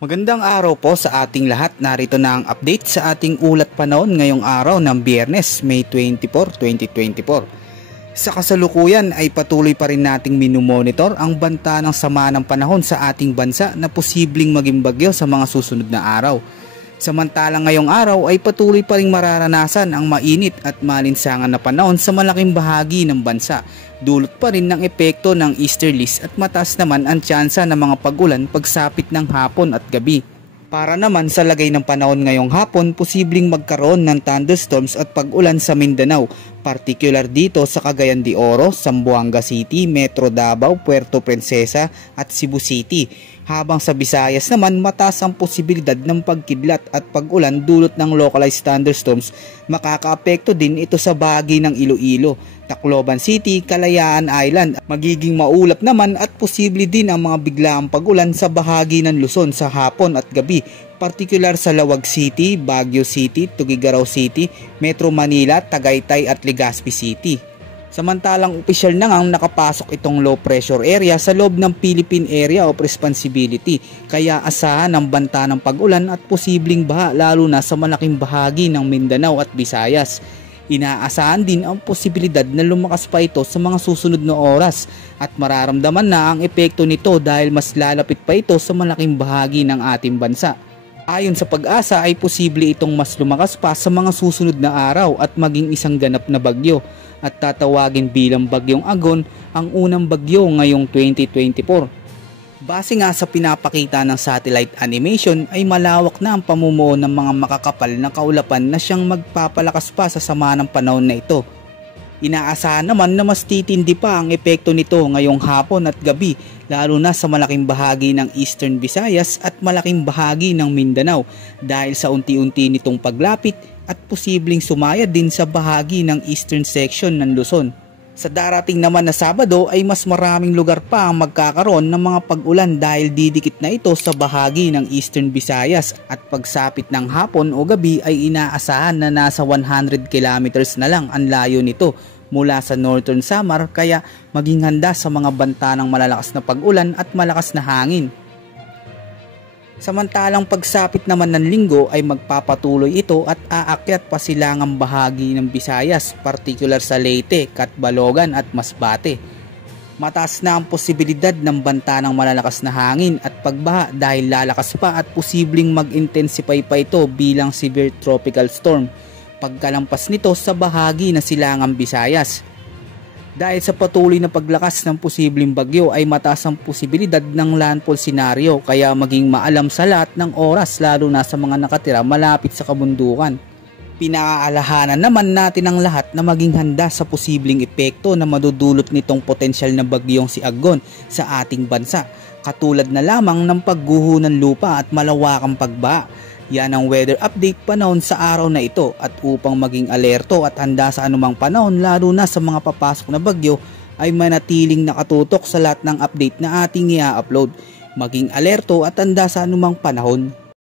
Magandang araw po sa ating lahat. Narito na ang update sa ating ulat panahon ngayong araw ng Biyernes, May 24, 2024. Sa kasalukuyan ay patuloy pa rin nating minumonitor ang banta ng sama ng panahon sa ating bansa na posibleng maging bagyo sa mga susunod na araw. Samantalang ngayong araw ay patuloy pa rin mararanasan ang mainit at malinsangan na panahon sa malaking bahagi ng bansa. Dulot pa rin ng epekto ng easterlies at mataas naman ang tsansa ng mga pag-ulan pagsapit ng hapon at gabi. Para naman sa lagay ng panahon ngayong hapon, posibleng magkaroon ng thunderstorms at pag-ulan sa Mindanao, partikular dito sa Cagayan de Oro, Zamboanga City, Metro Davao, Puerto Princesa at Cebu City. Habang sa Visayas naman, mataas ang posibilidad ng pagkidlat at pag-ulan dulot ng localized thunderstorms. Makakaapekto din ito sa bahagi ng Iloilo, Tacloban City, Kalayaan Island. Magiging maulap naman at posible din ang mga biglaang pag-ulan sa bahagi ng Luzon sa hapon at gabi, partikular sa Lawag City, Baguio City, Tuguegarao City, Metro Manila, Tagaytay at Legazpi City. Samantalang opisyal na ngang nakapasok itong low pressure area sa loob ng Philippine Area of Responsibility, kaya asahan ang banta ng pag-ulan at posibleng baha lalo na sa malaking bahagi ng Mindanao at Visayas. Inaasahan din ang posibilidad na lumakas pa ito sa mga susunod na oras at mararamdaman na ang epekto nito dahil mas lalapit pa ito sa malaking bahagi ng ating bansa. Ayon sa Pag-asa ay posible itong mas lumakas pa sa mga susunod na araw at maging isang ganap na bagyo at tatawagin bilang Bagyong Agon ang unang bagyo ngayong 2024. Base nga sa pinapakita ng satellite animation ay malawak na ang pamumuo ng mga makakapal na kaulapan na siyang magpapalakas pa sa sama ng panahon na ito. Inaasahan naman na mas titindi pa ang epekto nito ngayong hapon at gabi lalo na sa malaking bahagi ng Eastern Visayas at malaking bahagi ng Mindanao dahil sa unti-unti nitong paglapit at posibleng sumaya din sa bahagi ng eastern section ng Luzon. Sa darating naman na Sabado ay mas maraming lugar pa ang magkakaroon ng mga pag-ulan dahil didikit na ito sa bahagi ng Eastern Visayas at pagsapit ng hapon o gabi ay inaasahan na nasa 100 kilometers na lang ang layo nito mula sa Northern Samar, kaya maging handa sa mga banta ng malalakas na pag-ulan at malakas na hangin. Samantalang pagsapit naman ng Linggo ay magpapatuloy ito at aakyat pa silangang bahagi ng Visayas, partikular sa Leyte, Catbalogan at Masbate. Mataas na ang posibilidad ng banta ng malalakas na hangin at pagbaha dahil lalakas pa at posibleng mag-intensify pa ito bilang severe tropical storm pagkalampas nito sa bahagi na silangang Visayas. Dahil sa patuloy na paglakas ng posibleng bagyo ay mataas ang posibilidad ng landfall scenario, kaya maging maalam sa lahat ng oras lalo na sa mga nakatira malapit sa kabundukan. Pinaaalahanan naman natin ang lahat na maging handa sa posibleng epekto na madudulot nitong potensyal na bagyong si Agon sa ating bansa, katulad na lamang ng pagguho ng lupa at malawakang pagbaha. Yan ang weather update panahon sa araw na ito, at upang maging alerto at handa sa anumang panahon lalo na sa mga papasok na bagyo ay manatiling nakatutok sa lahat ng update na ating i-upload. Maging alerto at handa sa anumang panahon.